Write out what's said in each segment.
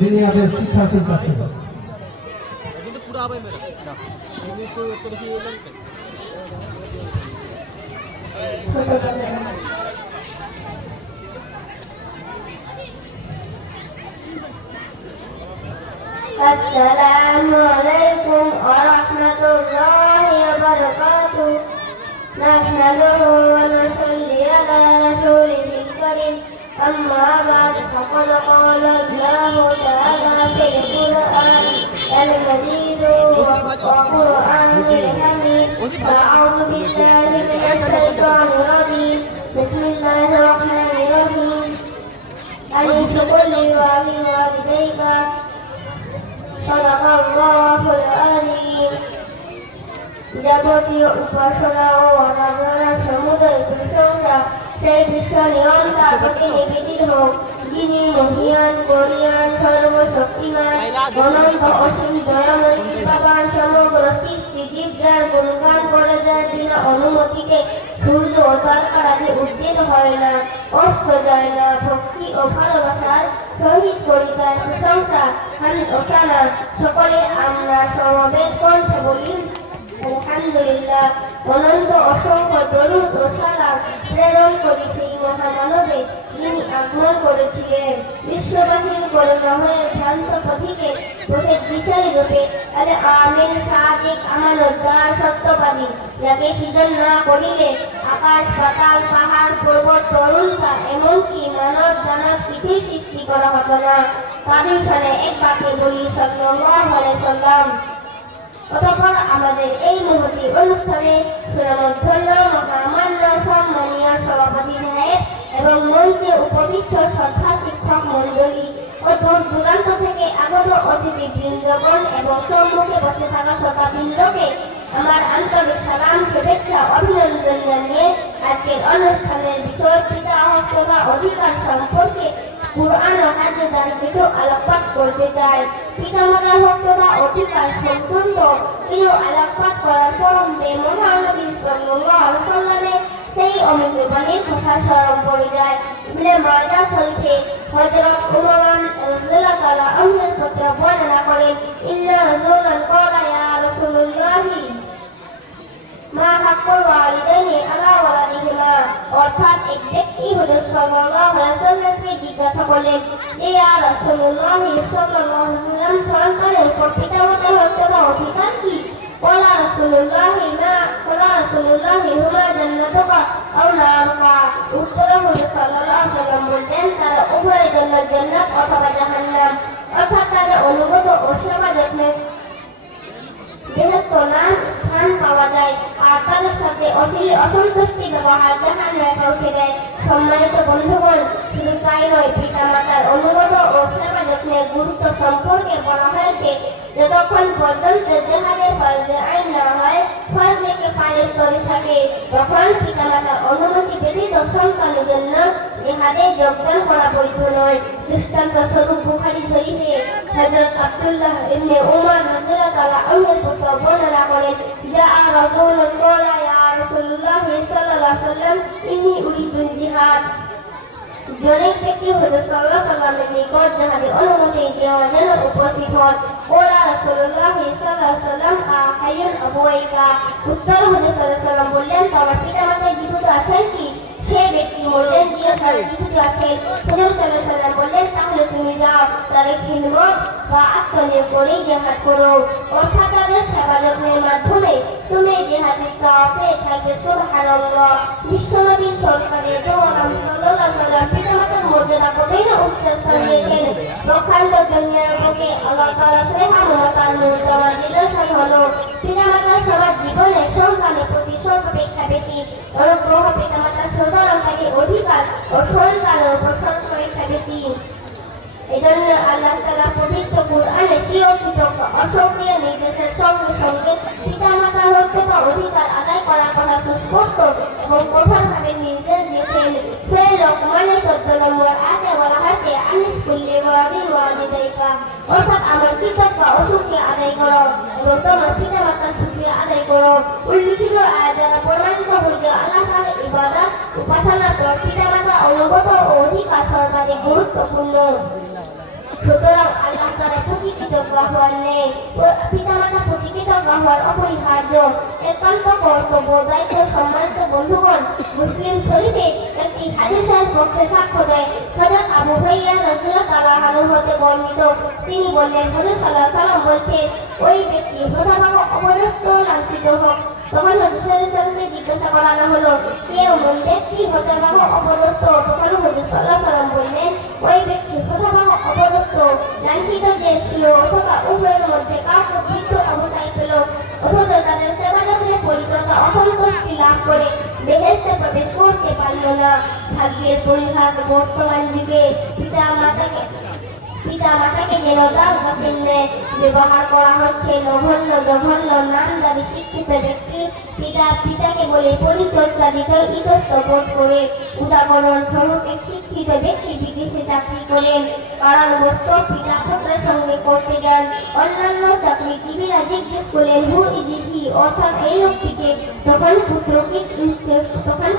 দিনিয়াদের শিক্ষার্থীর কাছে। আসসালামু আলাইকুম ওয়া রাহমাতুল্লাহি ওয়া বারাকাতুহু। নাহমাদুহু ওয়া নুসাল্লি আলা রাসূলিল কারীম। أما بعد فقد قال الله تعالى في القرآن المجيد وقرآن الحميد. أعوذ بالله من الشيطان الرجيم. بسم الله الرحمن الرحيم. أن تقل لوالديك صدق الله العظيم. যাবতীয় উপাসনা ও আরাধনার সমুদয় প্রশংসা সেই বিশ্ব নিয়ন্তা প্রতি নিবেদিত হোক, যিনি মহিয়ান বলিয়ান সর্বশক্তিমান অনন্ত অসীম দয়াময় কৃপাবান সমগ্র সৃষ্টি জীবজার গুণগান করে যার বিনা অনুমতিতে সূর্য ও তারকারাজি উদ্দিত হয় না, অস্ত যায় না। ভক্তি ও ভালোবাসার সহিত করি তার প্রশংসা, হামিদ ও সানা সকলে আমরা সমবেত কণ্ঠে বলি আলহামদুলিল্লাহ। অনন্ত অসংখ্য দরুদ ও সালাম প্রেরণ করি সেই মহামানবে যিনি আগমন করেছিলেন বিশ্ববাসীর করুণা হয়ে শান্ত পথিকে পথের বিচারী রূপে। আরে আমিন সাদিক আমানতদার সত্যবাদী, যাকে সৃজন না করিলে আকাশ পাতাল পাহাড় পর্বত তরুণতা এমনকি মানব জানার পৃথিবী সৃষ্টি করা হতো না। তারই সালে এক বাক্যে বলি সাল্লাল্লাহু আলাইহি সাল্লাম। অতঃপর আমাদের এই মুহূর্তে অনুষ্ঠানে সুনামধন্য মহামান্য সম্মানীয় সভাপতি সাহেব এবং মঞ্চে উপবিষ্ট শ্রদ্ধা শিক্ষক মণ্ডলী ও দূর দূরান্ত থেকে আগত অতিথি বৃন্দগণ এবং সম্মুখে বসে থাকা শ্রোতাবৃন্দকে আমার আন্তরিক সালাম শুভেচ্ছা অভিনন্দন জানিয়ে আজকের অনুষ্ঠানের বিষয় পিতা হস্ততা অধিকার সম্পর্কে কুরআন ও হাদিসে দ্বারা কিছু আলোকপাত করতে চাই। পিতামাতার হকদার অধিকার সংক্রান্ত কিছু আলোকপাত করার পরম্পে মহানবী সাল্লাল্লাহু আলাইহি ওয়াসাল্লামের সেই অমৃত বাণীর কথা স্মরণ করে যায়। ইবনে মাজাহ শরীফে হযরত উমর রাদিয়াল্লাহু তাআলা আনহুর পুত্র বর্ণনা করেন, ইন্না রাজুলান ক্বালা ইয়া রাসূলুল্লাহি মা হাক্কুল ওয়ালিদাইনি আলা ওয়ালাদিহিমা। অর্থাৎ এক ব্যক্তি হুজুর সাল্লাল্লাহু আলাইহি ওয়াসাল্লামকে জিজ্ঞাসা করলেন, ইয়া রাসূলুল্লাহ সাল্লাল্লাহু আলাইহি ওয়াসাল্লাম, সন্তানের উপর পিতামাতার হকের অধিকার কি? ক্বালা রাসূলুল্লাহি হুমা জান্নাতুকা আও নারুকা। উত্তরে হুজুর সাল্লাল্লাহু আলাইহি ওয়াসাল্লাম বললেন, তারা উভয়ের জন্য জান্নাত অথবা জাহান্নাম। অর্থাৎ তাদের অনুগত ও সেবা যত্নে যেহেতু নাম স্থান পাওয়া যায় আর তাদের সাথে অসন্তুষ্টি ব্যবহার জাহান্নামে পৌঁছে দেয়। সম্মানিত বন্ধুগণ, শুধু তাই নয়, পিতা মাতার অনুগত ও সেবা যত্নের গুরুত্ব সম্পর্কে বলা হয়েছে, যতক্ষণ পর্যন্ত জেহাদের ফরজে আইন না হয়, ফরজে কিফায়াত করে থাকে, তখন পিতা মাতার অনুমতি ব্যতীত সন্তানের জন্য জেহাদে যোগদান করা বৈধ নয়। দৃষ্টান্ত স্বরূপ বুখারী শরীফে হযরত আব্দুল্লাহ ইবনে উমর রাদিয়াল্লাহু তাআলা আনহুর পুত্র বর্ণনা করেন, জাআ রাজুলুন ক্বালা ইয়া রাসূলুল্লাহ সাল্লাল্লাহু আলাইহি ওয়াসাল্লাম ইন্নী উরিদুল জিহাদ। জনৈক ব্যক্তি হুজুর সাল্লাল্লাহু আলাইহি ওয়াসাল্লামের নিকট জিহাদের অনুমতি দেওয়ার জন্য উপস্থিত হন। ক্বালা রাসূলুল্লাহ সাল্লাল্লাহু আলাইহি ওয়াসাল্লাম আহাইয়ুন আবওয়াইকা। উত্তর হুজুর সাল্লাল্লাহু আলাইহি ওয়াসাল্লাম বললেন, তোমার পিতামাতা জীবিত আছেন কি? সে ব্যক্তি বললেন, জি স্যার, জীবিত আছেন। হুজুর সাল্লাল্লাহু আলাইহি ওয়াসাল্লাম বললেন, তাহলে তুমি যাও, তাদের খিদমত বা আত্মনিয়োগ করে জিহাদ করো। অর্থাৎ তাদের সেবা যত্নের মাধ্যমে তুমি জিহাদের তওয়াফে থাকবে। সুবহানাল্লাহ। বিশ্বনবী সরকারের দোয়ারাম সাল্লাল্লাহু আলাইহি ওয়াসাল্লাম পিতামাতার মর্যাদা কতই না উচ্চ স্থান দিয়েছেন। প্রকাণ্ড দুনিয়ার বুকে আল্লাহ তাআলা সুবহানাহু মর্যাদা দিলেন হলো পিতামাতার সবার জীবনে সন্তানের প্রতি সর্বাপেক্ষা বেশি অনুগ্রহ, পিতামাতার সদারকারী অধিকার ও সন্তানের উপর সর্বাপেক্ষা বেশি। এজন্য আল্লাহ তাআলা পবিত্র কুরআনে স্বীকৃত অসংখ্য নির্দেশের সঙ্গে সঙ্গে পিতামাতার হত্যা অধিকার আদায় করার কথা সুস্পষ্ট এবং কঠোরভাবে নির্দেশ দিয়েছেন। সূরা লোকমানের 14 নম্বর আয়াতে বলা হয়েছে, আনিস কুল্লি ওয়ালিদাইকা, অর্থাৎ আমার কৃতজ্ঞ ও শুকরিয়া আদায় করো এবং তোমার পিতামাতার শুকরিয়া আদায় করো। উল্লিখিত আয়াত দ্বারা প্রমাণিত হয়েছে আল্লাহ তাআলার ইবাদত উপাসনার পর পিতামাতার অনুগত ও অধিকার সর্বাধিক গুরুত্বপূর্ণ। সুতরাং আল্লাহ তাআলা প্রতি কৃতজ্ঞ হওয়ার নেই, পিতামাতা প্রতি কৃতজ্ঞ হওয়ার অপরিহার্য, একান্ত কর্তব্য, দায়িত্ব। সম্মানিত বন্ধুগণ, মুসলিম শরীফে একটি হাদিসের পক্ষে সাক্ষ্য দেয় হযরত আবু হুরায়রা রাদিয়াল্লাহু তাআলা আনহু হতে বর্ণিত। তিনি বললেন, হুজুর সাল্লাল্লাহু আলাইহি ওয়াসাল্লাম বলছেন, ওই ব্যক্তি প্রথাভাগ অপদস্থ লাঞ্ছিত হোক। তখন হুজুর সাল্লাল্লাহু আলাইহি ওয়াসাল্লামকে জিজ্ঞাসা করা হলো, কে এমন ব্যক্তি প্রথাভাগ অপদস্থ? তখন হুজুর সাল্লাল্লাহু আলাইহি ওয়াসাল্লাম বললেন, ওই ব্যক্তি প্রথাভাগ অপদস্থ লাঞ্ছিত যে ছিল অথবা উভয়ের মধ্যে কাউকে বৃদ্ধ অবস্থায় পেল, অথচ তাদের সেবাযত্নে পরিচর্যা অসন্তুষ্টি লাভ করে বেহেশতে প্রবেশ করতে পারল না। ভাগ্যের পরিহাস বর্তমান যুগে পিতা মাতাকে যেন দাস দাসের ন্যায় ব্যবহার করা হচ্ছে। জঘন্য নামদারি শিক্ষিত ব্যক্তি পিতাকে বলে পরিচর্যা দিতে ইতস্তত করে। উদাহরণ স্বরূপ এক শিক্ষিত ব্যক্তি বিদেশে চাকরি করেন, কারণবশত পিতা পুত্রের সঙ্গে করতে যান। অন্যান্য চাকরিজীবীরা জিজ্ঞেস করলেন, হু ইজ হি, অর্থাৎ এই লোকটিকে। তখন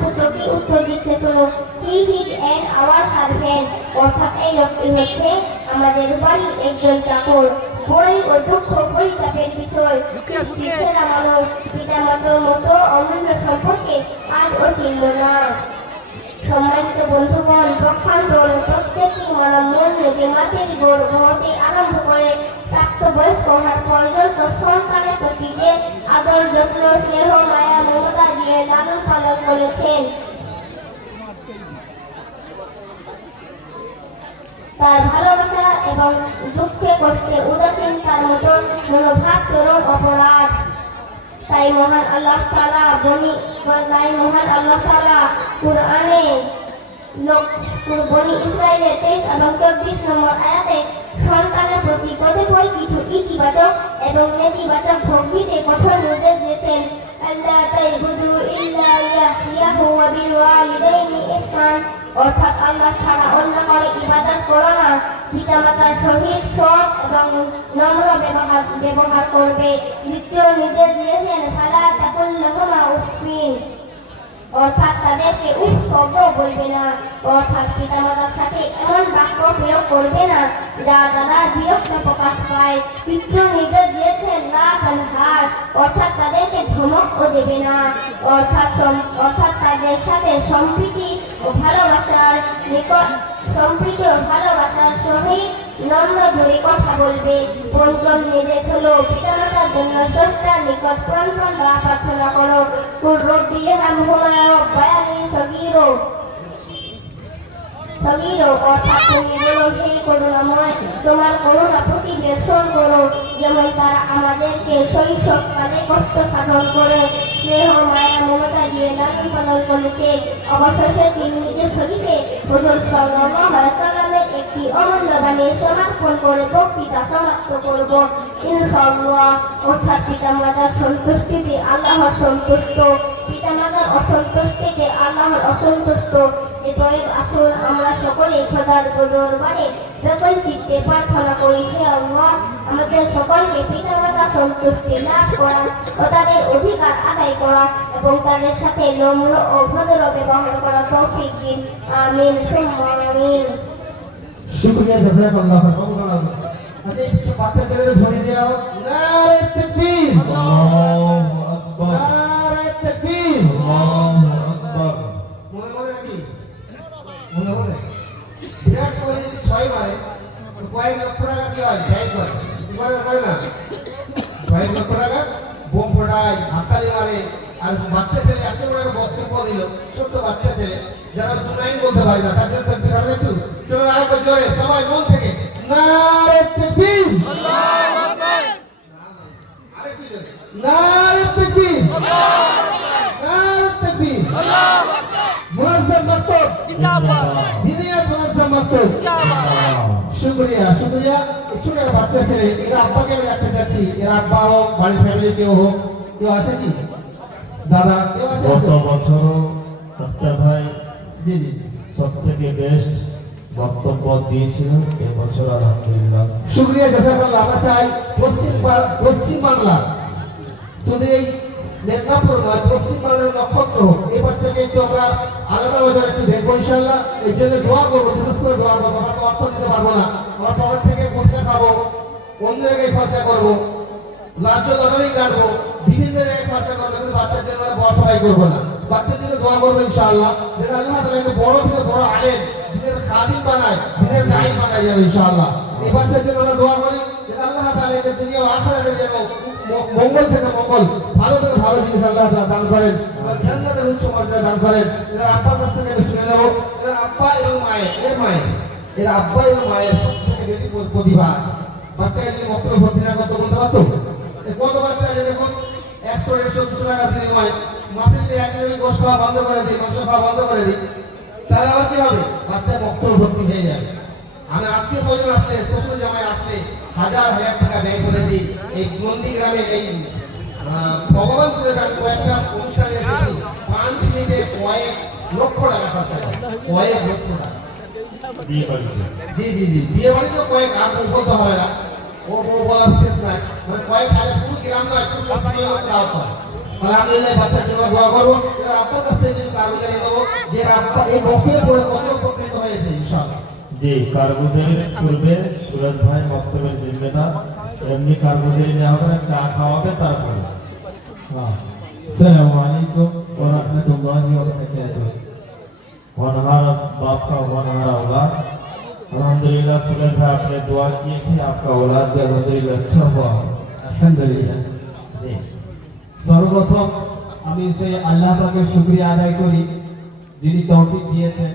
পুত্রকে উত্তর দিতে শোনো, he is an our servant, অর্থাৎ এই লোকটি হচ্ছে আমাদের বাড়ির একজন চাকর। বড়ই ও দুঃখ পরিতাপের বিষয়, পিতারা মানুষ পিতামাতার মতো অমূল্য সম্পর্কে আজও চিনল না। সম্মানিত বন্ধুগণ, পক্ষান্তর প্রত্যেকটি মানব মন নিজে মাটির গর্ভ হতে আরম্ভ করে প্রাপ্তবয়স্ক হওয়ার পর্যন্ত সন্তানের প্রতি যে আদর, যত্ন, স্নেহ, মায়া, মমতা দিয়ে লালন পালন করেছেন, তার ভালোবাসা এবং দুঃখে কষ্টে উদাসীনতার মতো মনোভাব চরম অপরাধ। তাই মহান আল্লাহ তাআলা কুরআনে বনি ইসরাইলের 23 এবং 24 নম্বর আয়াতে সন্তানের প্রতি কতিপয় কিছু ইতিবাচক এবং নেতিবাচক ভঙ্গিতে কঠোর নির্দেশ দিয়েছেন। আল্লাহ তা'বুদু ইল্লা ইয়াহু ওয়া বিল ওয়ালিদাইনি ইহসান, অর্থাৎ আল্লাহ ছাড়া অন্য কারো ইবাদত করো না। পিতামাতার সহিত সৎ এবং নম্র ব্যবহার করবে। দ্বিতীয় নির্দেশ দিয়েছেন, ফালা তাকুল লাহুমা উফফিন, অর্থাৎ তাদেরকে উফ শব্দ বলবে না, অর্থাৎ পিতামাতার সাথে এমন বাক্য প্রয়োগ করবে না যা দ্বারা বিরক্ত প্রকাশ পায়। তৃতীয় নির্দেশ দিয়েছেন, লা তানহার, অর্থাৎ তাদেরকে ধমকও দেবে না, অর্থাৎ তাদের সাথে সম্প্রীতি ও ভালোবাসার সহিত নম্র ধরে কথা বলবে। পঞ্চম নির্দেশ হলো, পিতামাতার জন্য স্রষ্টার নিকট প্রাণপণ দোয়া প্রার্থনা করো। কুল রব্বি ইরহামহুমা রাব্বায়ানি সগীরা, অর্থাৎ তুমি বলো, হে করুণাময়, তোমার করুণা প্রতিবেশন করো, যেমন তারা আমাদেরকে শৈশবকালে কষ্ট সাধন করে স্নেহ, মায়া, মমতা দিয়ে লালন পালন করেছে। অবশেষে তিনি নিজের শরীরে হুজুর সাল্লাল্লাহু আলাইহি ওয়াসাল্লামের একটি অমূল্য বাণী সমর্পণ করে বক্তৃতা সমাপ্ত করব, ইনশাআল্লাহ। অর্থাৎ পিতামাতার সন্তুষ্টিতে আল্লাহ সন্তুষ্ট, পিতামাতার অসন্তুষ্টিতে আল্লাহ অসন্তুষ্ট। এতএব আসুন আমরা সকলে খোদার দরবারে সকল চিত্তে প্রার্থনা করি, হে আল্লাহ, আমাদের সকলকে পিতামাতার সন্তুষ্টি লাভ করা ও তাদের অধিকার আদায় করা এবং তাদের সাথে নম্র ও ভদ্র ব্যবহার করা তৌফিক দিন। আমিন সুম্মা আমিন। শুকরিয়া, জাযাকাল্লাহ খাইরান। আচ্ছা, কিছু বাচ্চাদের ধরে দাও, নারে তাকবীর, আল্লাহু আকবার, নারে তাকবীর, আল্লাহু আকবার। মনে নাকি বিরাট কোহলি যদি 6 মারে তো কয়েক লক্ষ টাকা কি হয়? যাই করে না, কয়েক লক্ষ টাকা বোম ফোটায়, হাততালি মারে। আর বাচ্চা ছেলে এত বড় বক্তব্য দিল, ছোট্ট বাচ্চা ছেলে যারা দুনাইন বলতে পারে না, তার জন্য তাকবীর হবে একটু। চলো আরেকবার জোরে সবাই মন থেকে, নারে তাকবীর, আল্লাহু আকবার, আরেকটু জোরে, নারে তাকবীর, আল্লাহু আকবার, নারে তাকবীর, আল্লাহু আকবার। মুআজ্জাম মাকতুব জিন্দাবাদ, দিনিয়া মুআজ্জাম মাকতুব জিন্দাবাদ। শুকরিয়া। ছোট বাচ্চা ছেলে, এরা আব্বাকে আমি রাখতে চাচ্ছি, এর আব্বা হোক, বাড়ির ফ্যামিলি কেউ হোক, কেউ আছে কি দাদা? কেউ আছে? গত বছর ভাই জি জি সব থেকে বেস্ট বক্তব্য দিয়েছিল, এবছর আলহামদুলিল্লাহ। শুকরিয়া, জাযাকাল্লাহ। আমরা চাই পশ্চিম বাংলা শুধু এই মেদিনীপুর নয়, পশ্চিমবঙ্গের নক্ষত্র হোক। এই বাচ্চাকে একটু আমরা আলাদা ভাবে একটু দেখবো ইনশাআল্লাহ। এই জন্য দোয়া করবো, বিশেষ করে দোয়া করবো। আমরা তো অর্থ দিতে পারবো না, আমরা পকেট থেকে খরচা খাবো, অন্য জায়গায় খরচা করবো, রাজ্য লটারি কাটবো, বিভিন্ন জায়গায় খরচা করবো, কিন্তু বাচ্চার জন্য আমরা বড় সহায় করবো না। বাচ্চার জন্য দোয়া করবো ইনশাআল্লাহ, যেন আল্লাহ তাআলা একটা বড় থেকে বড় আলেম, দিনের খাদিম বানায়, দিনের গাইড বানায় যাবে ইনশাআল্লাহ। এই বাচ্চার জন্য আমরা দোয়া করি যে আল্লাহ তাআলা একে দুনিয়া ও আখিরাতে যেন মঙ্গল থেকে মঙ্গল, ভালো থেকে ভালো জিনিস আল্লাহ তাআলা দান করেন, জান্নাতের উচ্চ মর্যাদা দান করেন। এরা আব্বার কাছ থেকে আমি শুনে নেব, এরা আব্বা এবং মায়ের, এরা আব্বা এবং মায়ের সবথেকে বেশি প্রতিভা। বাচ্চাকে যদি মক্তবে ভর্তি না করতে বলতে পারতো, কত বাচ্চা দেখুন 100-150 টাকা বিনিময়ে মাসে যদি 1 কেজি গোশত খাওয়া বন্ধ করে দিই, মাংস খাওয়া বন্ধ করে দিই, তাহলে আবার কি হবে? বাচ্চা মক্তবে ভর্তি হয়ে যাবে। আমি আত্মীয় স্বজন আসলে, শ্বশুর জামাই আসলে 1000 টাকা ব্যয় করে দিই। এই নন্দীগ্রামে এই ভগবানপুরে আমি কয়েকটা অনুষ্ঠানে এসেছি, 5 মিনিটে কয়েক লক্ষ টাকা খরচা করে, কয়েক লক্ষ টাকা। জি জি জি, বিয়ে বাড়িতে কয়েক আর বলতে হবে না, ও বলার শেষ নাই, মানে কয়েক হাজার, পুরো গ্রাম নয়, একটু দাওয়াত হয়। আলহামদুলিল্লাহ, বাচ্চার জন্য দোয়া করবো। আপনার কাছ থেকে যদি কারো জানিয়ে দেবো যে আপনার এই বকের পরে কত উপকৃত হয়েছে ইনশাআল্লাহ। জি, কারগুজারির পূর্বে সুরজ ভাই বক্তব্যের জিম্মেদার, এমনি কারগুজারি নেওয়া হবে, চা খাওয়াবে, তারপরে अस्सलामु अलैकुम व रहमतुल्लाहि व बरकातुहू। होनहार बाप का होनहार औलाद। अल्हम्दुलिल्लाह सुरज भाई आपने दुआ की थी, आपका औलाद भी अल्हम्दुलिल्लाह अच्छा हुआ। আলহামদুলিল্লাহ। जी, সর্বপ্রথম আমি সেই আল্লাহ পাকের শুকরিয়া আদায় করি যিনি তৌফিক দিয়েছেন।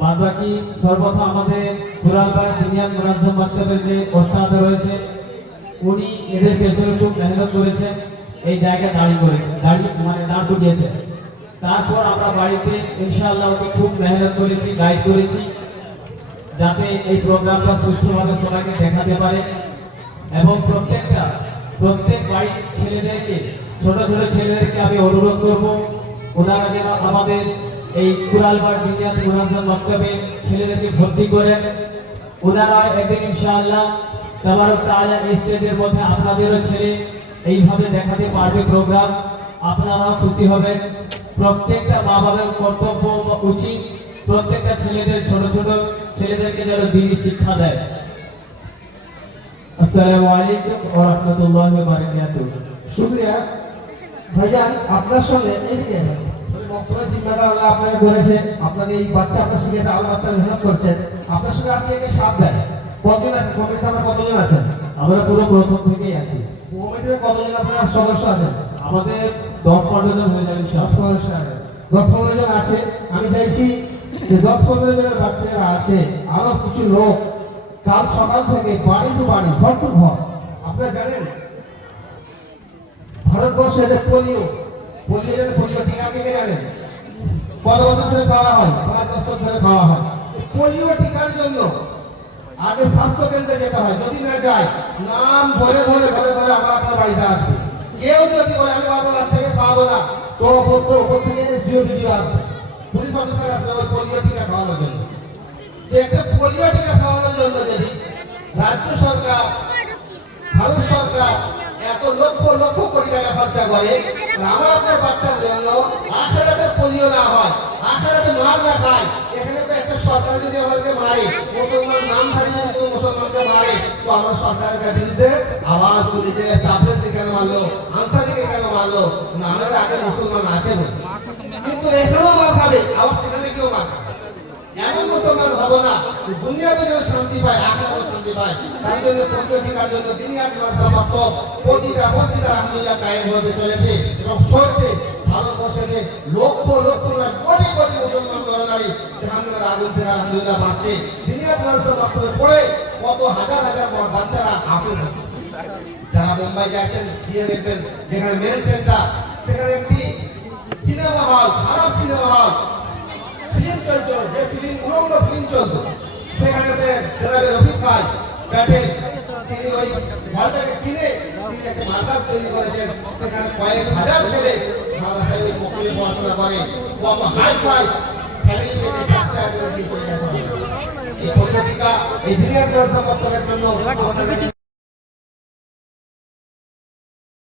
বাদবাকি সর্বপ্রথম আমাদের কুরআনবাগ সিনিয়র মুনাজ্জম মাকতাবের যে ওস্তাদ রয়েছে, উনি এদের পেছনে খুব মেহনত করেছেন, এই জায়গায় দাঁড় করিয়েছেন। তারপর আমরা বাড়িতে ইনশাআল্লাহ ওকে খুব মেহনত করেছি, গাইড করেছি, যাতে এই প্রোগ্রামটা সুষ্ঠুভাবে সবাইকে দেখাতে পারে। এবং প্রত্যেক বাড়ির ছেলেদেরকে, ছোট ছোট ছেলেদেরকে আমি অনুরোধ করব, ওনারা যেন আমাদের এই কুরআনবাগ সিনিয়র মুনাজ্জম মাকতাবে ছেলেদেরকে ভর্তি করেন। ওনারা একদিন ইনশাআল্লাহ তাবারক তাআলা এই স্টেজের মধ্যে আপনাদেরও ছেলে এইভাবে দেখাতে পারবে প্রোগ্রাম, আপনারাও খুশি হবেন। প্রত্যেকটা মা বাবার কর্তব্য বা উচিত প্রত্যেকটা ছেলেদের, ছোট ছোট ছেলেদেরকে যেন দ্বীনি শিক্ষা দেয়। আসসালামু আলাইকুম ওয়া রাহমাতুল্লাহি ওয়া বারাকাতুহু। শুকরিয়া ভাইজান, আপনার সঙ্গে এদিকে বক্তব্য জিম্মাদার আল্লাহ আপনাকে করেছে, আপনাকে এই বাচ্চা আপনার শিখেছে, আরো বাচ্চা মেহনত করছেন, আপনার সঙ্গে আর কে সাথ দেয়? কতজন আছে কমিটিতে? আমরা কতজন আছেন? আমরা পুরো প্রথম থেকেই আছি। কমিটিতে কতজন আপনার সদস্য আছেন? আমাদের 10-15 জন হয়ে যাবে ইনশাআল্লাহ। 10-15 জন আছে। আমি চাইছি যে 10-15 জনের বাচ্চারা আছে, আরো কিছু লোক কাল সকাল থেকে বাড়ি টু বাড়ি, ঘর টু ঘর। আপনারা জানেন ভারতবর্ষে যে পোলিও টিকা কে জানেন? কত বছর ধরে খাওয়া হয়? 5 বছর ধরে খাওয়া হয়। পোলিও টিকার জন্য আগে স্বাস্থ্য কেন্দ্রে যেতে হয়, যদি না যায় নাম বলে বলে বলে বলে আমরা আপনার বাড়িতে আসবো। কেউ যদি বলে আমি আপনার থেকে পাবো না, তো ওপর থেকে এসডিও ভিডিও আসবে, পুলিশ অফিসার আসবে ওই পোলিও টিকা খাওয়ানোর জন্য। একটা পোলিও টিকা খাওয়ানোর জন্য যদি রাজ্য সরকার, ভারত সরকার এত লক্ষ লক্ষ কোটি টাকা খরচা করে, আমার আপনার বাচ্চার জন্য আখেরাতে পোলিও না হয়, আখেরাতে মার না খায়, এখানে তো একটা সরকার যদি আমাদেরকে মারে, মুসলমান নাম ধারী যদি মুসলমানকে মারে, তো আমরা সরকারের বিরুদ্ধে আওয়াজ তুলি যে টাবলেটকে কেন মারলো, আনসারিকে কেন মারলো, না আমাদের আগে মুসলমান আসে না, কিন্তু এখানেও মার খাবে, আবার সেখানে কেউ মার খাবে। এমন মুসলমান হবো না, দুনিয়াতে যেন শান্তি পায়, আখিরাতেও শান্তি পায়। তার জন্য পোলিও টিকার জন্য দুনিয়ার মাদ্রাসা প্রতিটা মসজিদে আলহামদুলিল্লাহ কায়েম হতে চলেছে এবং চলছে। ভারতবর্ষে লক্ষ লক্ষ নয় কোটি কোটি মুসলমান তরুণী জাহান্নামের আগুন থেকে আলহামদুলিল্লাহ বাঁচছে। দুনিয়ার মাদ্রাসা বক্তব্য পড়ে কত হাজার হাজার বাচ্চারা হাফেজ হচ্ছে। যারা মুম্বাই যাচ্ছেন গিয়ে দেখবেন, যেখানে মেন সেন্টার, সেখানে একটি সিনেমা হল, খারাপ সিনেমা হল, ফিল্ম চলছে, যে ফিল্ম উলঙ্গ ফিল্ম চলতো, সেখানে জনাবে রফিক ভাই ব্যাটেন তিনি ওই হলটাকে কিনে তিনি একটা মাদ্রাসা তৈরি করেছেন। সেখানে কয়েক হাজার ছেলে মাদ্রাসায় ওই মক্তবে পড়াশোনা করে, কত হাই ফাই ফ্যামিলি থেকে বাচ্চা করে দিয়ে পড়ে গেছে। এই পদ্ধতিটা এই দুনিয়ার ব্যবস্থা করতে জন্য